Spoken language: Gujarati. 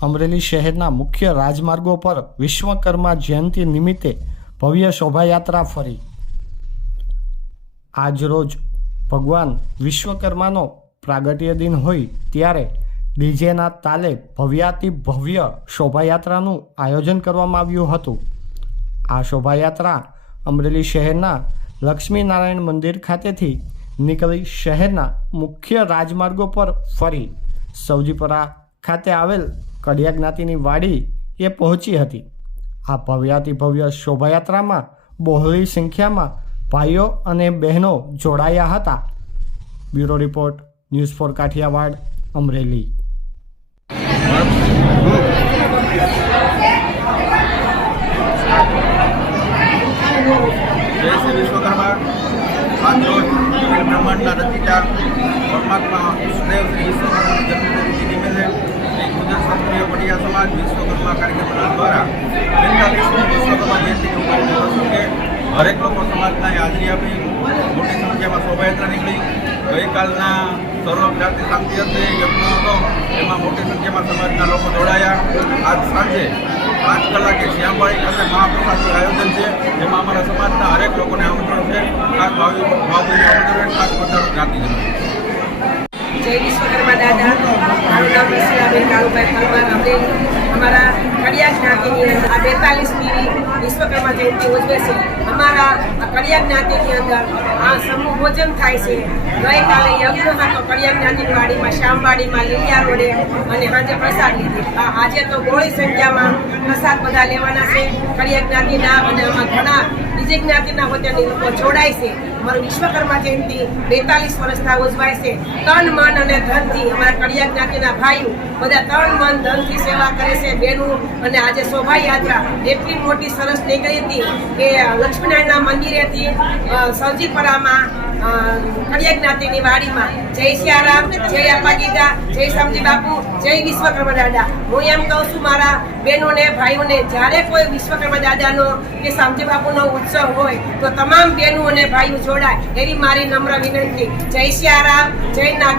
અમરેલી શહેરના મુખ્ય રાજમાર્ગો પર વિશ્વકર્મા જયંતિ નિમિત્તે ભવ્ય શોભાયાત્રા ફરી. આજરોજ ભગવાન વિશ્વકર્માનો પ્રાગટ્ય દિન હોય ત્યારે ડીજેના તાલે ભવ્યાતિ ભવ્ય શોભાયાત્રાનું આયોજન કરવામાં આવ્યું હતું. આ શોભાયાત્રા અમરેલી શહેરના લક્ષ્મીનારાયણ મંદિર ખાતેથી નીકળી શહેરના મુખ્ય રાજમાર્ગો પર ફરી. સૌજીપરા ખાતે આવેલ કડિયા જ્ઞાતિની વાડી એ પહોંચી હતી. આ ભવ્યાતિ ભવ્ય શોભાયાત્રામાં બહોળી સંખ્યામાં ભાઈઓ અને બહેનો જોડાયા હતા. Bureau report, news for Kathiawad, Amreli. Vishwakarma. બ્રહ્માંડના રચિતા પરમાત્મા સુદેવ શ્રી વિશ્વકર્માની જન્મતિથિ નિમિત્તે શ્રી ગુજરાત ક્ષત્રિય પડિયા સમાજ વિશ્વકર્મા કાર્યક્રમ દ્વારા વિશ્વકર્મા જયંતિની ઉજવણી પ્રસંગે હરેક લોકો સમાજના હાજરી આપી, મોટી સંખ્યામાં શોભાયાત્રા નીકળી. ગઈકાલના સર્વ જ્ઞાતિ શાંતિ હશે યજ્ઞ હતો, એમાં મોટી સંખ્યામાં સમાજના લોકો જોડાયા. આજ સાંજે પાંચ કલાકે શ્યામવાળી ખાતે મહાપ્રસાદનું આયોજન છે, જેમાં અમારા સમાજના હરેક લોકોને આમંત્રણ છે. ખાસ ભાવિ ભાવભાઈ આમંત્રણ ખાસ પધારો જ્ઞાતિજનો જય વિશ્વકર્મા દાદા. મારું નામ રસીલાબેન કાળુભાઈ પરમાર અમરેલી અમારા કડિયા જ્ઞાતિની અંદર, આ બેતાલીસમી વિશ્વકર્મા જયંતિ ઉજવે છે અમારા કડિયા જ્ઞાતિની અંદર આ સમૂહ ભોજન થાય છે. ગઈકાલે યજ્ઞ હતો કડિયા જ્ઞાતિની વાડીમાં, શ્યામવાડીમાં, લીલિયા રોડે અને સાંજે પ્રસાદ લીધી. આજે તો ગોળી સંખ્યામાં પ્રસાદ બધા લેવાના છે. કડિયા જ્ઞાતિના અને આમાં ઘણા બીજી જ્ઞાતિના હોદ્યાની લોકો જોડાય છે. અમારું વિશ્વકર્મા જયંતિ બેતાલીસ વર્ષના ઉજવાય છે. તન, મન અને ધનથી અમારા કડિયા જ્ઞાતિના ભાઈઓ બધા તન, મન, ધનથી સેવા કરે છે. બેનું અને આજે શોભાયાત્રા એટલી મોટી સરસ નીકળી હતી કે લક્ષ્મીનારાયણના મંદિરેથી સરજીપરામાં કડિયા જ્ઞાતિની વાડીમાં. જય સિયારામ, જય આપા ગીતા જય સમજી બાપુ, જય વિશ્વકર્મા દાદા. હું એમ કહું છું, મારા બહેનોને, ભાઈઓને, જ્યારે કોઈ વિશ્વકર્મા દાદાનો કે સમજી બાપુનો ઉત્સવ હોય, તો તમામ બહેનો અને ભાઈઓ જોડાય એવી મારી નમ્ર વિનંતી. જય સિયારામ, જય નાગના